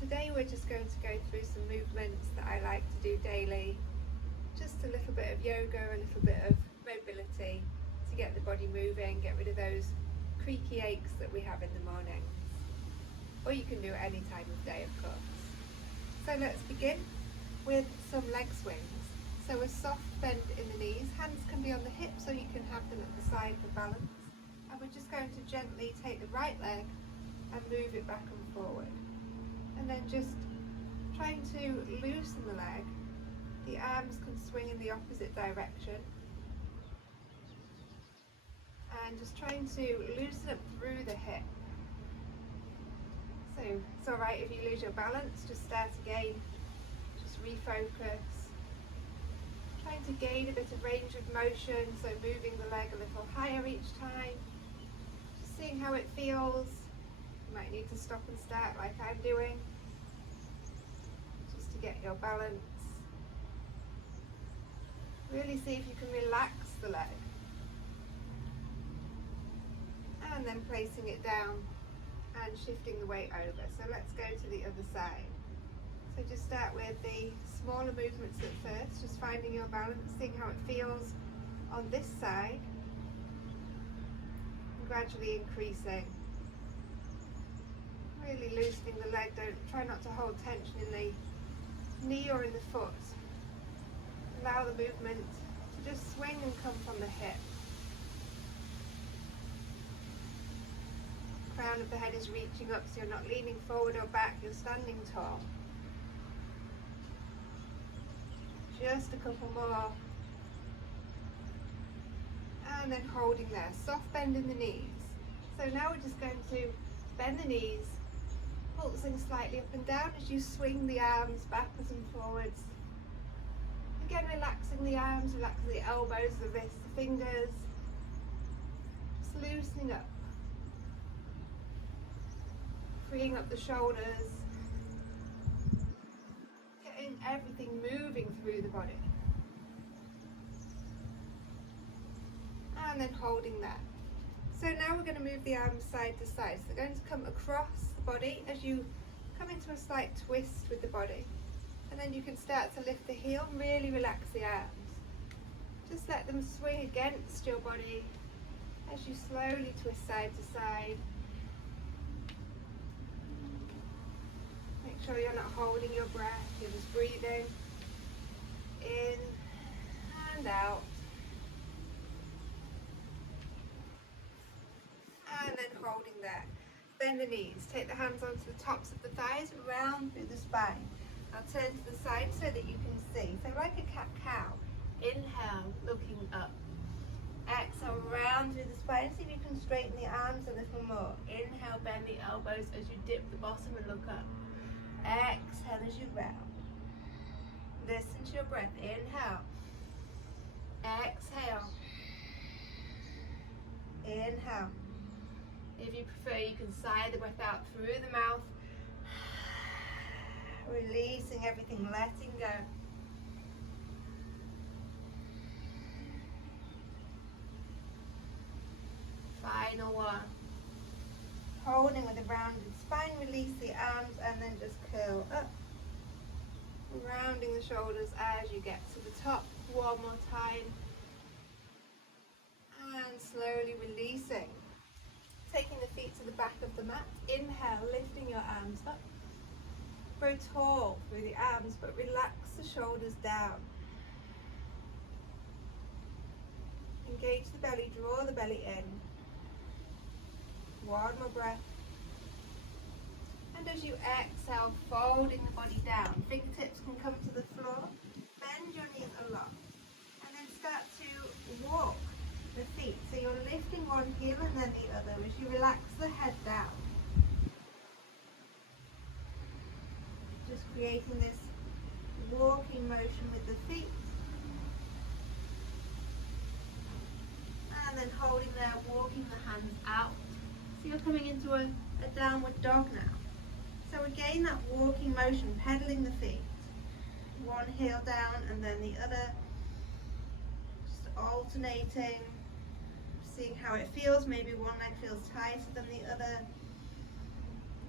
Today we're just going to go through some movements that I like to do daily. Just a little bit of yoga, a little bit of mobility to get the body moving, get rid of those creaky aches that we have in the mornings. Or you can do it any time of day, of course. So let's begin with some leg swings. So a soft bend in the knees, hands can be on the hips or you can have them at the side for balance. And we're just going to gently take the right leg and move it back and forward. And then just trying to loosen the leg. The arms can swing in the opposite direction. And just trying to loosen up through the hip. So it's alright if you lose your balance, just start again. Just refocus. Trying to gain a bit of range of motion, so moving the leg a little higher each time. Just seeing how it feels. You might need to stop and start like I'm doing, just to get your balance. Really see if you can relax the leg. And then placing it down and shifting the weight over. So let's go to the other side. So just start with the smaller movements at first, just finding your balance, seeing how it feels on this side, and gradually increasing. Really loosening the leg, try not to hold tension in the knee or in the foot. Allow the movement to just swing and come from the hip. Crown of the head is reaching up, so you're not leaning forward or back, you're standing tall. Just a couple more. And then holding there, soft bend in the knees. So now we're just going to bend the knees, pulsing slightly up and down as you swing the arms backwards and forwards. Again, relaxing the arms, relaxing the elbows, the wrists, the fingers. Just loosening up. Freeing up the shoulders. Getting everything moving through the body. And then holding that. So now we're going to move the arms side to side. So they're going to come across the body as you come into a slight twist with the body. And then you can start to lift the heel and really relax the arms. Just let them swing against your body as you slowly twist side to side. Make sure you're not holding your breath, you're just breathing in and out. And then holding there. Bend the knees, take the hands onto the tops of the thighs, round through the spine. Now turn to the side so that you can see. So like a cat-cow, inhale, looking up. Exhale, round through the spine. See if you can straighten the arms a little more. Inhale, bend the elbows as you dip the bottom and look up. Exhale as you round. Listen to your breath. Inhale. Exhale. Inhale. If you prefer, you can sigh the breath out through the mouth. Releasing everything, letting go. Final one. Holding with a rounded spine, release the arms and then just curl up. Rounding the shoulders as you get to the top. One more time. And slowly releasing. Taking the feet to the back of the mat. Inhale, lifting your arms up. Grow tall through the arms, but relax the shoulders down. Engage the belly, draw the belly in. One more breath. And as you exhale, folding the body down. Fingertips can come to the floor. Bend your knees a lot. And then start to walk the feet. So you're lifting one heel and then the other as you relax the head down. Just creating this walking motion with the feet. And then holding there, walking the hands out. So you're coming into a downward dog now. So again, that walking motion, pedaling the feet. One heel down and then the other. Just alternating. Seeing how it feels. Maybe one leg feels tighter than the other.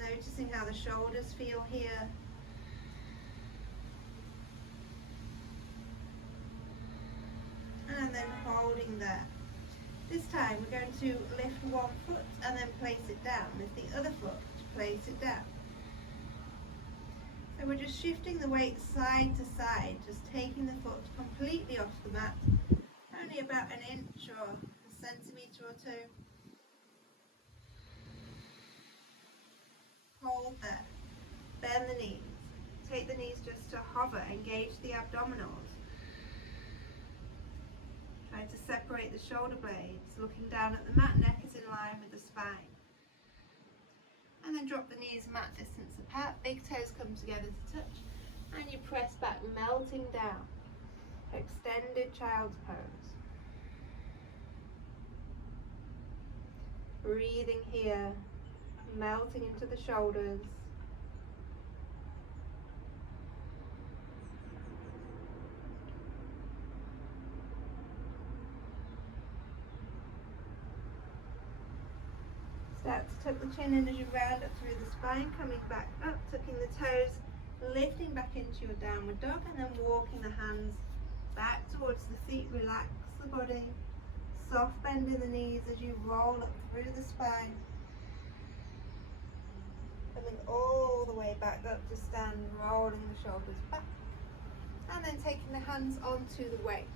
Noticing how the shoulders feel here. And then holding there. This time we're going to lift one foot and then place it down. Lift the other foot, place it down. So we're just shifting the weight side to side, just taking the foot completely off the mat, only about an inch or a centimetre or two. Hold there. Bend the knees. Take the knees just to hover, engage the abdominals. Try to separate the shoulder blades, looking down at the mat, neck is in line with the spine. And then drop the knees mat distance apart, big toes come together to touch, and you press back, melting down. Extended child's pose. Breathing here, melting into the shoulders. Start to tuck the chin in as you round up through the spine, coming back up, tucking the toes, lifting back into your downward dog, and then walking the hands back towards the feet. Relax the body, soft bend in the knees as you roll up through the spine. Coming all the way back up to stand, rolling the shoulders back. And then taking the hands onto the waist.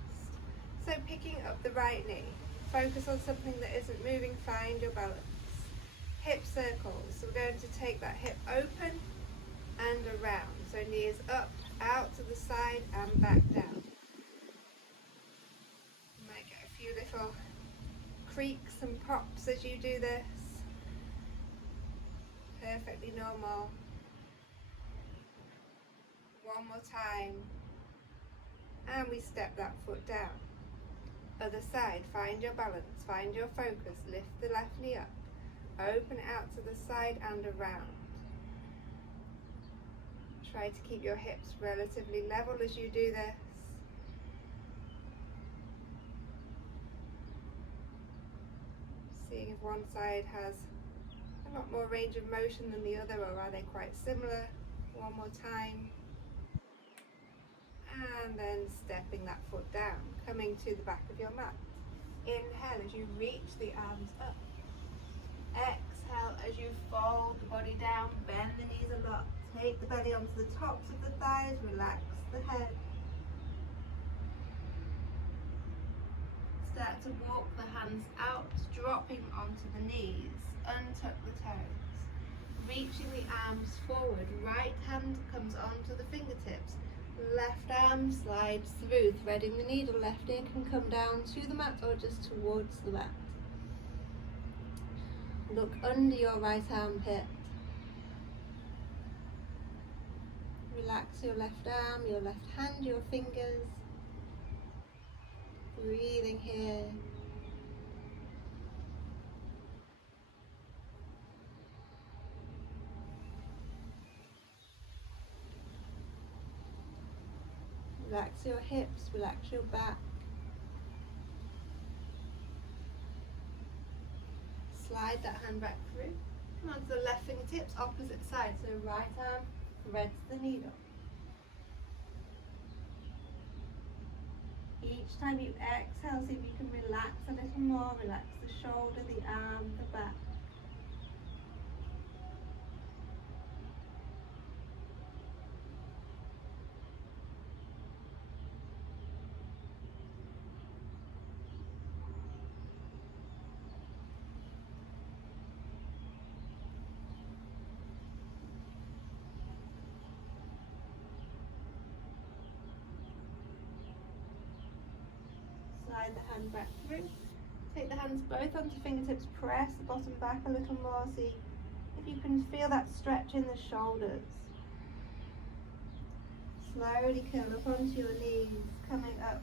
So picking up the right knee, focus on something that isn't moving, find your balance. Hip circles, so we're going to take that hip open and around. So knees up, out to the side and back down. You might get a few little creaks and pops as you do this. Perfectly normal. One more time. And we step that foot down. Other side, find your balance, find your focus, lift the left knee up. Open it out to the side and around. Try to keep your hips relatively level as you do this. Seeing if one side has a lot more range of motion than the other, or are they quite similar? One more time. And then stepping that foot down, coming to the back of your mat. Inhale as you reach the arms up. Exhale as you fold the body down, bend the knees a lot, take the belly onto the tops of the thighs, relax the head. Start to walk the hands out, dropping onto the knees, untuck the toes. Reaching the arms forward, right hand comes onto the fingertips, left arm slides through, threading the needle, left ear can come down to the mat or just towards the mat. Look under your right armpit. Relax your left arm, your left hand, your fingers. Breathing here. Relax your hips, relax your back. Slide that hand back through. Come onto the left fingertips, opposite side. So right arm threads the needle. Each time you exhale, see if you can relax a little more. Relax the shoulder, the arm, the back. Slide the hand back through. Take the hands both onto fingertips, press the bottom back a little more. See if you can feel that stretch in the shoulders. Slowly curl up onto your knees, coming up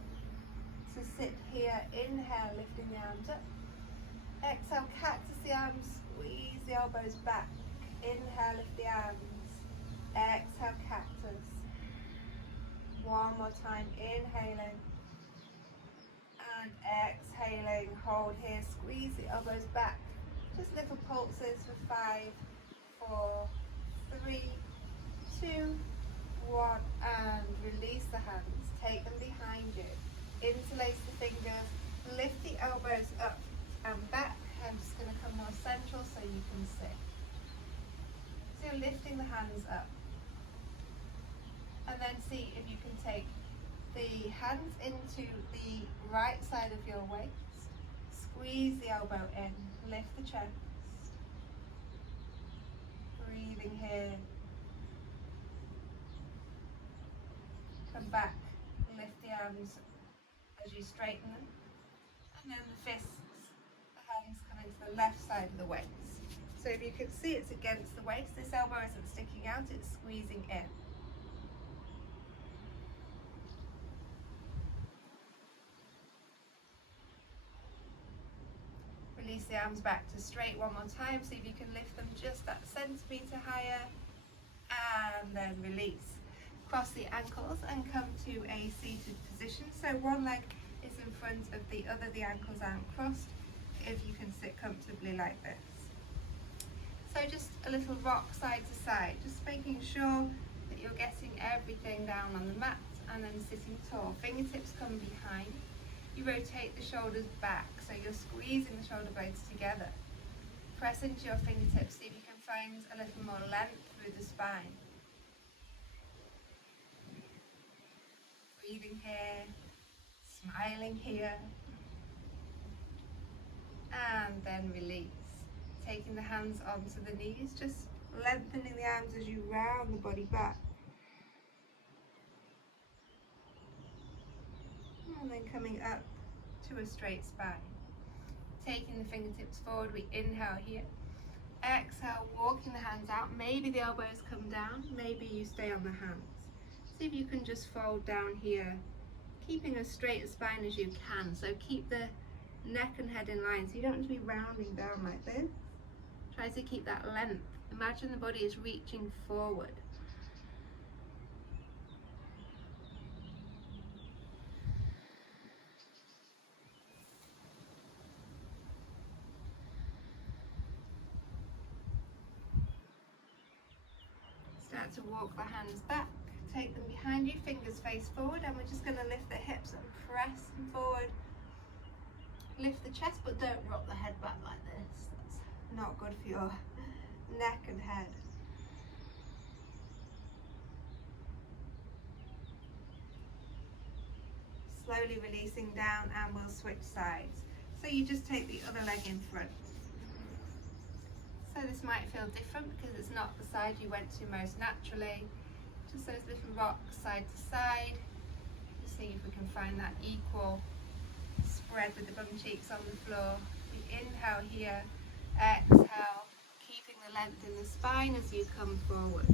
to sit here. Inhale, lifting the arms up. Exhale, cactus the arms, squeeze the elbows back. Inhale, lift the arms. Exhale, cactus. One more time, inhaling. And exhaling, hold here, squeeze the elbows back. Just little pulses for 5, 4, 3, 2, 1, and release the hands. Take them behind you. Interlace the fingers, lift the elbows up and back. I'm just going to come more central so you can sit. So you're lifting the hands up. And then see if you can take the hands into the right side of your waist. Squeeze the elbow in, lift the chest. Breathing here. Come back, lift the arms as you straighten them. And then the fists, the hands coming to the left side of the waist. So if you can see it's against the waist, this elbow isn't sticking out, it's squeezing in. Release the arms back to straight one more time. See if you can lift them just that centimetre higher. And then release. Cross the ankles and come to a seated position. So one leg is in front of the other, the ankles aren't crossed. If you can sit comfortably like this. So just a little rock side to side, just making sure that you're getting everything down on the mat and then sitting tall. Fingertips come behind. You rotate the shoulders back, so you're squeezing the shoulder blades together. Press into your fingertips, see if you can find a little more length through the spine. Breathing here, smiling here, and then release. Taking the hands onto the knees, just lengthening the arms as you round the body back. And then coming up to a straight spine. Taking the fingertips forward, we inhale here. Exhale, walking the hands out. Maybe the elbows come down, maybe you stay on the hands. See if you can just fold down here, keeping as straight a spine as you can. So keep the neck and head in line, so you don't want to be rounding down like this. Try to keep that length. Imagine the body is reaching forward. Start to walk the hands back. Take them behind you, fingers face forward, and we're just going to lift the hips and press them forward. Lift the chest, but don't rock the head back like this. That's not good for your neck and head. Slowly releasing down, and we'll switch sides. So you just take the other leg in front. So this might feel different because it's not the side you went to most naturally. Just those little rocks side to side. Just see if we can find that equal spread with the bum cheeks on the floor. We inhale here, exhale, keeping the length in the spine as you come forward.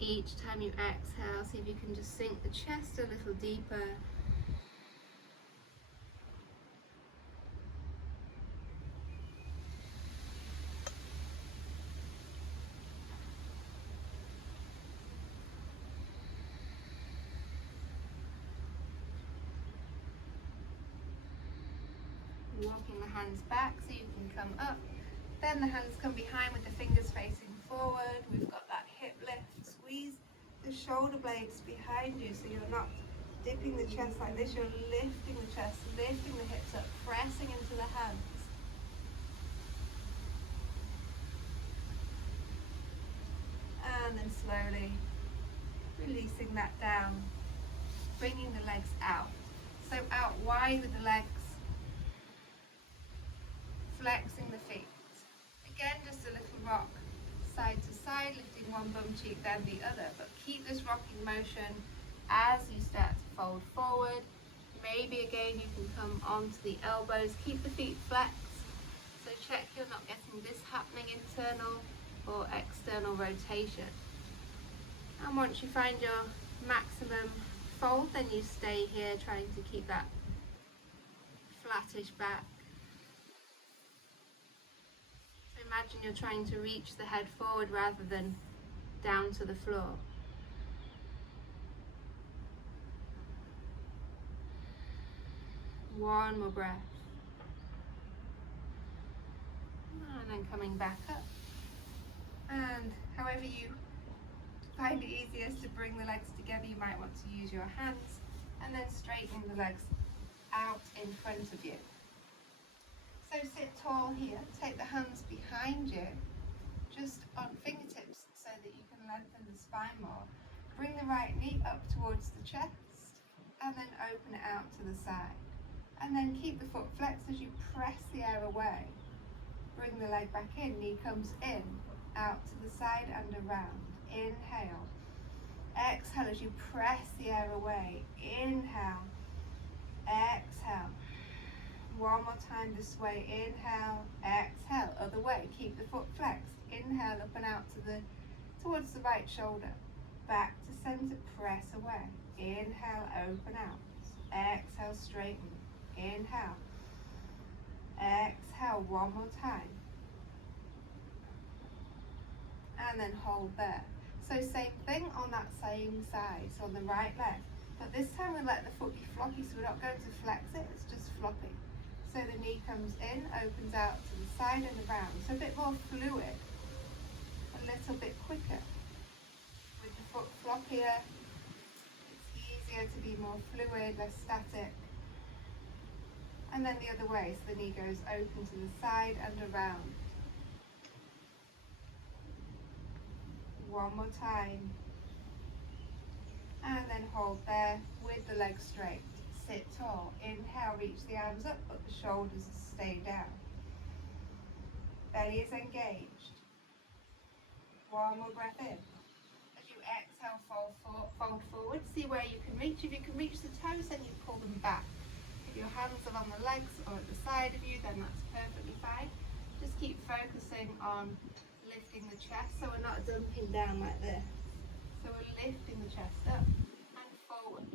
Each time you exhale, see if you can just sink the chest a little deeper. Walking the hands back so you can come up. Then the hands come behind with the fingers facing forward. We've got that hip lift. Squeeze the shoulder blades behind you so you're not dipping the chest like this. You're lifting the chest, lifting the hips up, pressing into the hands. And then slowly releasing that down, bringing the legs out. So out wide with the legs, flexing the feet. Again, just a little rock side to side, lifting one bum cheek then the other, but keep this rocking motion as you start to fold forward. Maybe again you can come onto the elbows, keep the feet flexed, so check you're not getting this happening internal or external rotation. And once you find your maximum fold, then you stay here trying to keep that flattish back. Imagine you're trying to reach the head forward rather than down to the floor. One more breath. coming back up. And however you find it easiest to bring the legs together, you might want to use your hands, and then straightening the legs out in front of you. So sit tall here, take the hands behind you, just on fingertips so that you can lengthen the spine more. Bring the right knee up towards the chest and then open it out to the side. And then keep the foot flexed as you press the air away. Bring the leg back in, knee comes in, out to the side and around. Inhale. Exhale as you press the air away. Inhale. Exhale. One more time this way. Inhale. Exhale. Other way. Keep the foot flexed. Inhale up and out towards the right shoulder. Back to center. Press away. Inhale. Open out. Exhale. Straighten. Inhale. Exhale. One more time. And then hold there. So same thing on that same side, so on the right leg. But this time we'll let the foot be floppy, so we're not going to flex it, it's just floppy. So the knee comes in, opens out to the side and around. So a bit more fluid, a little bit quicker. With the foot floppier, it's easier to be more fluid, less static. And then the other way, so the knee goes open to the side and around. One more time. And then hold there with the legs straight. Sit tall. Inhale, reach the arms up, but the shoulders stay down. Belly is engaged. One more breath in. As you exhale, fold forward. See where you can reach. If you can reach the toes, then you pull them back. If your hands are on the legs or at the side of you, then that's perfectly fine. Just keep focusing on lifting the chest, so we're not dumping down like this. So we're lifting the chest up and forward.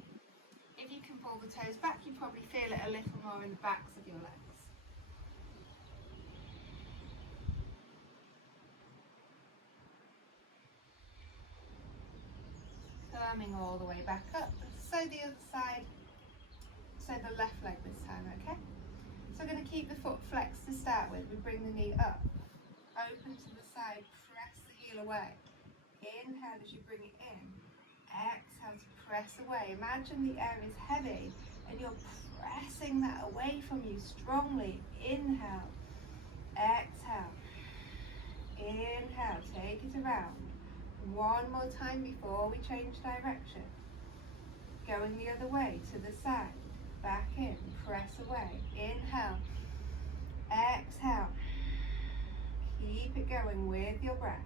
If you can pull the toes back, you probably feel it a little more in the backs of your legs. Coming all the way back up. So the other side, so the left leg this time, okay? So we're going to keep the foot flexed to start with. We bring the knee up, open to the side, press the heel away. Inhale as you bring it in. Exhale to press away. Imagine the air is heavy and you're pressing that away from you strongly. Inhale. Exhale. Inhale. Take it around. One more time before we change direction. Going the other way to the side. Back in. Press away. Inhale. Exhale. Keep it going with your breath.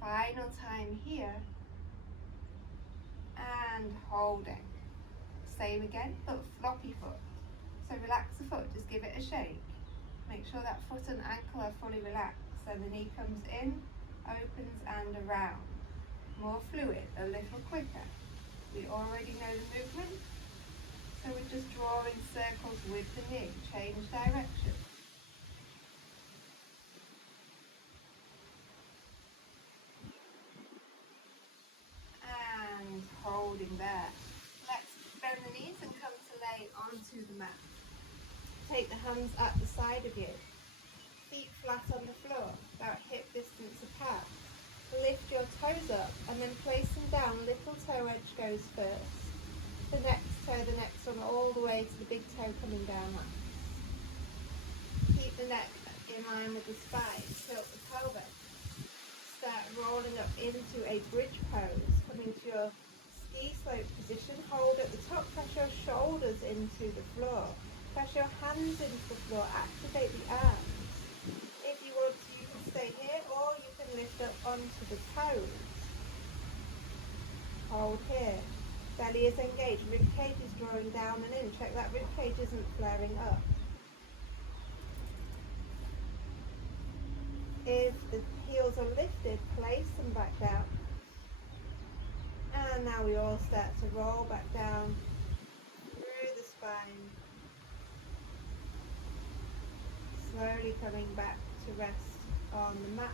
Final time here. And holding. Same again, but floppy foot. So relax the foot, just give it a shake. Make sure that foot and ankle are fully relaxed. So the knee comes in, opens and around. More fluid, a little quicker. We already know the movement. So we're just drawing circles with the knee. Change direction. And holding there. Let's bend the knees and come to lay onto the mat. Take the hands at the side of you. Feet flat on the floor, about hip distance apart. Lift your toes up and then place them down. Little toe edge goes first. The next toe, the next one, all the way to the big toe coming down. Keep the neck in line with the spine. Tilt the pelvis. Start rolling up into a bridge pose. Coming to your ski slope position. Hold at the top. Press your shoulders into the floor. Press your hands into the floor. Activate the arms. If you want to, you can stay here or you can lift up onto the toes. Hold here. Belly is engaged. Rib cage is drawing down and in. Check that rib cage isn't flaring up. If the heels are lifted, place them back down. And now we all start to roll back down through the spine. Slowly coming back to rest on the mat.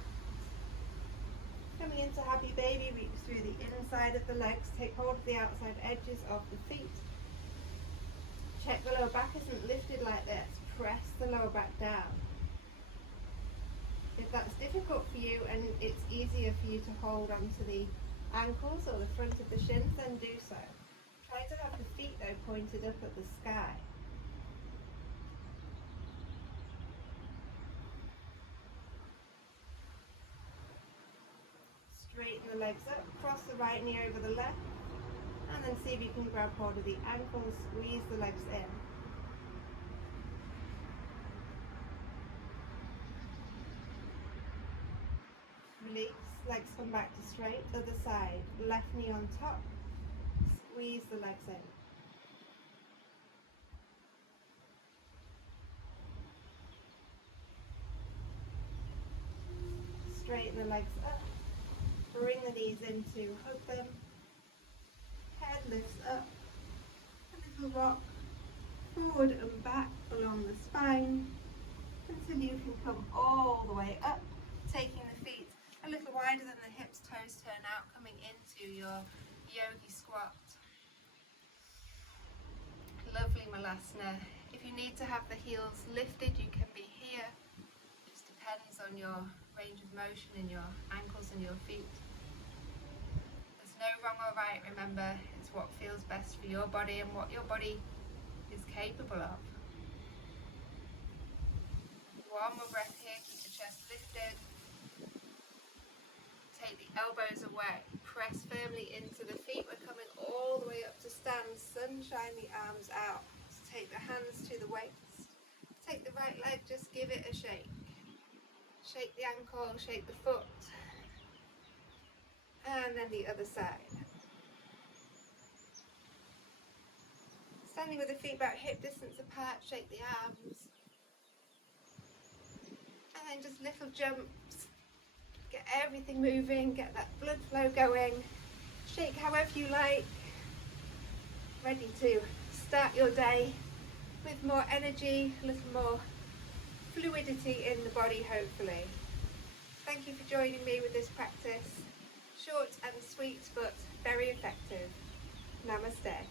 Coming into happy baby, reach through the inside of the legs, take hold of the outside edges of the feet. Check the lower back isn't lifted like this. Press the lower back down. If that's difficult for you and it's easier for you to hold onto the ankles or the front of the shins, then do so. Try to have the feet though pointed up at the sky. Straighten the legs up, cross the right knee over the left, and then see if you can grab hold of the ankles, squeeze the legs in. Release, legs come back to straight, other side, left knee on top, squeeze the legs in. Straighten the legs up, bring the knees in to hug them, head lifts up, a little rock, forward and back along the spine, until you can come all the way up, taking the feet a little wider than the hips, toes turn out, coming into your yogi squat. Lovely Malasana. If you need to have the heels lifted, you can be here. Just depends on your range of motion in your ankles and your feet. There's no wrong or right, remember, it's what feels best for your body and what your body is capable of. One more breath here, keep the chest lifted. Take the elbows away, press firmly into the feet. We're coming all the way up to stand, sunshine the arms out. So take the hands to the waist. Take the right leg, just give it a shake. Shake the ankle, shake the foot. And then the other side. Standing with the feet about hip distance apart, shake the arms. And then just little jumps. Get everything moving, get that blood flow going. Shake however you like. Ready to start your day with more energy, a little more fluidity in the body, hopefully. Thank you for joining me with this practice. Short and sweet, but very effective. Namaste.